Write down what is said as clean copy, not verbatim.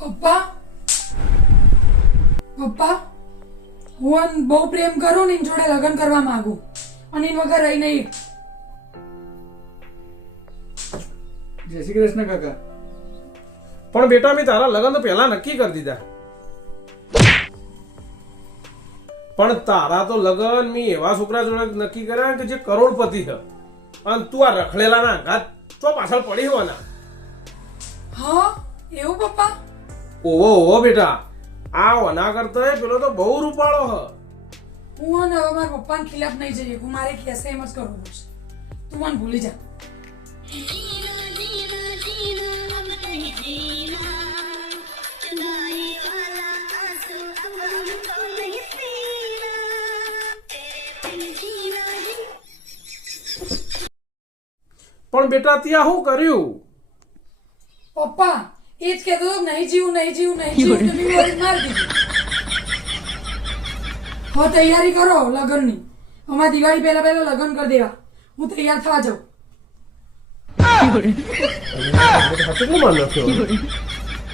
પપ્પા પપ્પા હું બહુ પ્રેમ કરું ને એની જોડે લગ્ન કરવા માંગુ અને એની વગર રહી નહીં. જય શ્રી કૃષ્ણ કાકા. પણ બેટા મેં તારા લગ્ન તો પહેલા નક્કી કરી દીધા. પણ તારા તો લગ્ન મેં એવા છોકરા જોડે નક્કી કર્યા કે જે કરોડપતિ છે અને તું આ રખડેલા ના ઘાત તો પાછળ પડી હોવાના. હા એવું પપ્પા? ઓવો બેટા, આ વના કરતા પેલો તો બહુ રૂપાળો હ. હું અને હવે મારા પપ્પાના ખિલાફ નહીં જઈએ. હું મારે કેસે એમ જ કરવું પડશે. તું મને ભૂલી જા. પણ બેટા ત્યાં શું કર્યું? પપ્પા એ જ કહેતો હતો નહીં જીવું નહીં જીવું નહીં જીવું તો મેં વળી મારી દીધું. હવે તૈયારી કરો લગ્નની. અમારે દિવાળી પહેલા પહેલા લગ્ન કરી દેવા. હું તૈયાર થવા જાઉં. કેટલું માન નાખ્યો?